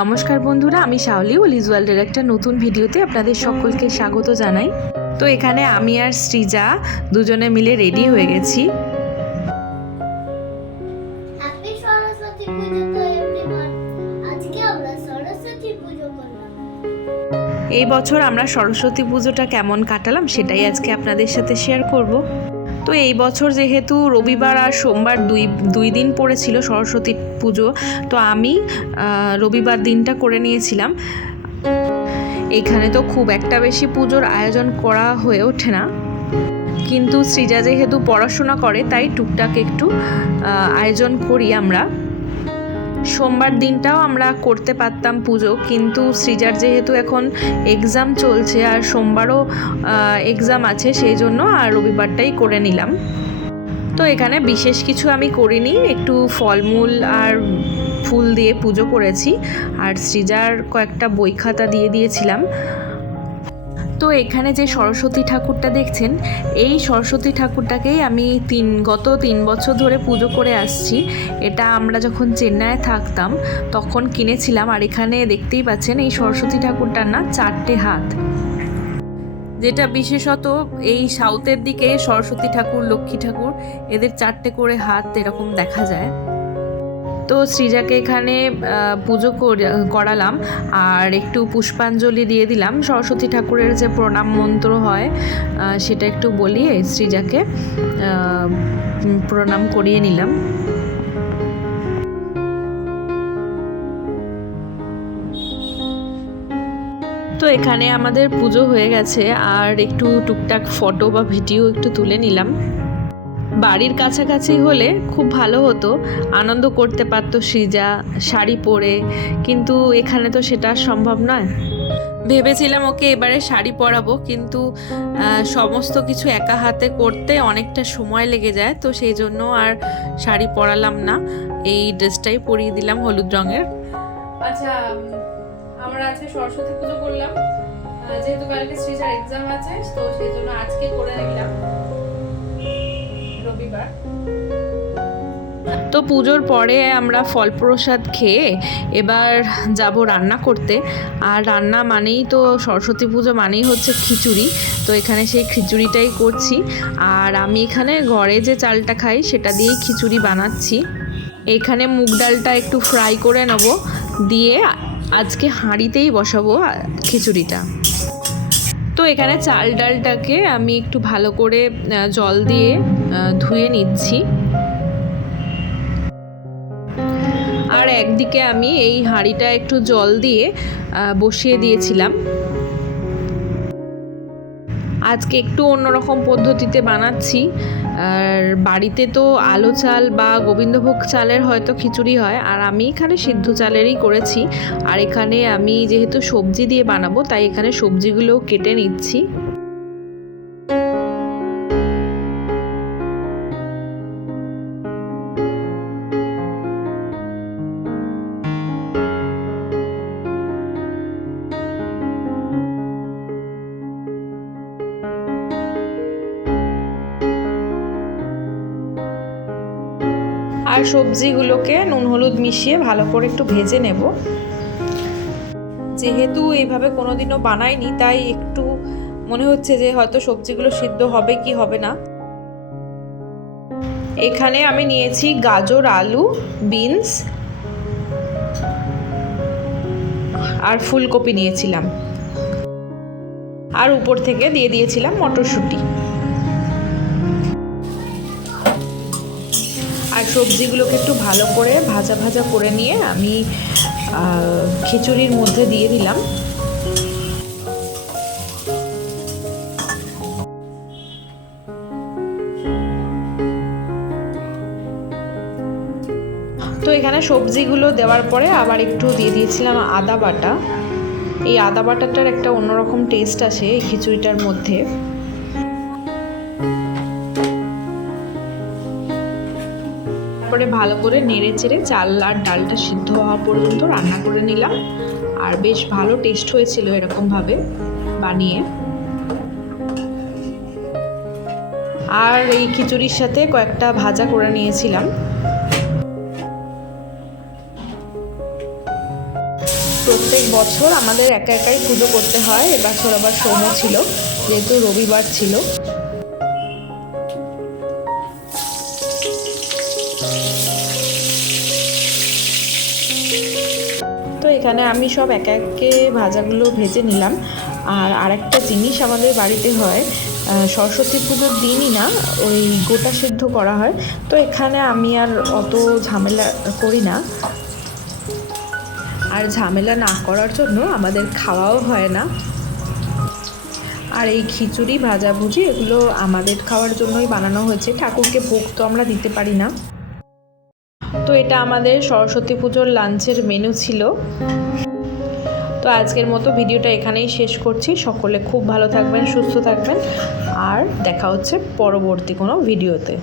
নমস্কার বন্ধুরা আমি শাওলি ও ওয়ার্ল্ডের একটা নতুন ভিডিওতে আপনাদের সকলকে স্বাগত জানাই। তো এখানে আমি আর সৃজা দুজনে মিলে রেডি হয়ে গেছি। এই বছর আমরা সরস্বতী পুজোটা কেমন কাটালাম সেটাই আজকে আপনাদের সাথে শেয়ার করব। তো এই বছর যেহেতু রবিবার আর সোমবার দুই দুই দিন পড়েছিল সরস্বতী পুজো, তো আমি রবিবার দিনটা করে নিয়েছিলাম। এখানে তো খুব একটা বেশি পুজোর আয়োজন করা হয়ে ওঠে না। কিন্তু শ্রীজা যেহেতু পড়াশোনা করে, তাই টুকটাক একটু আয়োজন করি আমরা। সোমবার দিনটাও আমরা করতে পারতাম পুজো, কিন্তু সৃজার যেহেতু এখন এক্সাম চলছে আর সোমবারও এক্সাম আছে সেই জন্য আর রবিবারটাই করে নিলাম। তো এখানে বিশেষ কিছু আমি করিনি, একটু ফলমূল আর ফুল দিয়ে পুজো করেছি। আর সৃজার কয়েকটা বই খাতা দিয়ে দিয়েছিলাম। তো এখানে যে সরস্বতী ঠাকুরটা দেখছেন, এই সরস্বতী ঠাকুরটাকেই আমি তিন, গত তিন বছর ধরে পুজো করে আসছি। এটা আমরা যখন চেন্নাইয়ে থাকতাম, তখন কিনেছিলাম আর এখানে দেখতেই পাচ্ছেন এই সরস্বতী ঠাকুরটার না চারটে হাত। যেটা বিশেষত এই সাউথের দিকে সরস্বতী ঠাকুর, লক্ষ্মী ঠাকুর, এদের চারটে করে হাত এরকম দেখা যায়। তো শ্রীজাকে এখানে পুজো করালাম। আর একটু পুষ্পাঞ্জলি দিয়ে দিলাম। সরস্বতী ঠাকুরের যে প্রণাম মন্ত্র হয় সেটা একটু বলিয়ে শ্রীজাকে প্রণাম করিয়ে নিলাম। তো এখানে আমাদের পুজো হয়ে গেছে। আর একটু টুকটাক ফটো বা ভিডিও একটু তুলে নিলাম। বাড়ির কাছাকাছি হলে খুব ভালো হতো। আনন্দ করতে পারতো সিজা, শাড়ি পরে, কিন্তু এখানে তো সেটা সম্ভব নয়। ভেবেছিলাম ওকে এবারে শাড়ি পরাবো, কিন্তু সমস্ত কিছু একা হাতে করতে অনেকটা সময় লেগে যায়, তো সেই জন্য আর শাড়ি পরালাম না। এই ড্রেসটাই পরিয়ে দিলাম হলুদ রঙের। আচ্ছা আমরা আজকে সরস্বতী পুজো করলাম। যেহেতু কালকে শ্রীজার এক্সাম আছে, তো সেই জন্য আজকে করে নিলাম তো পুজোর পরে আমরা ফল প্রসাদ খেয়ে এবার যাব রান্না করতে। আর রান্না মানেই তো সরস্বতী পুজো মানেই হচ্ছে খিচুড়ি। তো এখানে সেই খিচুড়িটাই করছি। আর আমি এখানে ঘরে যে চালটা খাই সেটা দিয়েই খিচুড়ি বানাচ্ছি। এখানে মুগ ডালটা একটু ফ্রাই করে নেব। দিয়ে আজকে হাঁড়িতেই বসাবো খিচুড়িটা। তো এখানে চাল ডালটাকে আমি একটু ভালো করে জল দিয়ে ধুয়ে নিচ্ছি। আর একদিকে আমি এই হাঁড়িটা একটু জল দিয়ে বসিয়ে দিয়েছিলাম। আজকে একটু অন্যরকম পদ্ধতিতে বানাচ্ছি। আর বাড়িতে তো আলু চাল বা গোবিন্দভোগ চালের হয়তো খিচুড়ি হয়, আর আমি এখানে সিদ্ধ চালেরই করেছি। আর এখানে আমি যেহেতু সবজি দিয়ে বানাবো, তাই এখানে সবজিগুলো কেটে নিচ্ছি। আর সবজিগুলোকে নুন হলুদ মিশিয়ে ভালো করে একটু ভেজে নেব। যেহেতু এইভাবে কোনোদিনও বানাইনি, তাই একটু মনে হচ্ছে যে হয়তো সবজিগুলো সিদ্ধ হবে কি হবে না। এখানে আমি নিয়েছি গাজর, আলু, বিনস আর ফুলকপি নিয়েছিলাম। আর উপর থেকে দিয়ে দিয়েছিলাম মটরশুঁটি। সবজিগুলোকে একটু ভালো করে ভাজা ভাজা করে নিয়ে আমি খিচুড়ির মধ্যে দিয়ে দিলাম। তো এখানে সবজিগুলো দেওয়ার পরে আবার একটু দিয়ে দিয়েছিলাম আদা বাটা। এই আদা বাটাটার একটা অন্যরকম টেস্ট আসে এই খিচুড়িটার মধ্যে। তারপরে ভালো করে নেড়ে চেড়ে চাল আর ডালটা সিদ্ধ হওয়া পর্যন্ত রান্না করে নিলাম। আর বেশ ভালো টেস্ট হয়েছিল এরকমভাবে বানিয়ে। আর এই খিচুড়ির সাথে কয়েকটা ভাজা করে নিয়েছিলাম। প্রত্যেক বছর আমাদের একা একাই পুজো করতে হয় এবছর আবার সোমও ছিল, যেহেতু রবিবার ছিল। এখানে আমি সব এক একে ভাজাগুলো ভেজে নিলাম। আর আরেকটা জিনিস আমাদের বাড়িতে হয় সরস্বতী পুজোর দিনই না, ওই গোটা সিদ্ধ করা হয়। তো এখানে আমি আর অত ঝামেলা করি না। আর ঝামেলা না করার জন্য আমাদের খাওয়াও হয় না। আর এই খিচুড়ি, ভাজাভুজি, এগুলো আমাদের খাওয়ার জন্যই বানানো হয়েছে। ঠাকুরকে ভোগ তো আমরা দিতে পারি না। তো এটা আমাদের সরস্বতী পুজোর লাঞ্চের মেনু ছিল। তো আজকের মতো ভিডিওটা এখানেই শেষ করছি। সকলে খুব ভালো থাকবেন, সুস্থ থাকবেন। আর দেখা হচ্ছে পরবর্তী কোনো ভিডিওতে।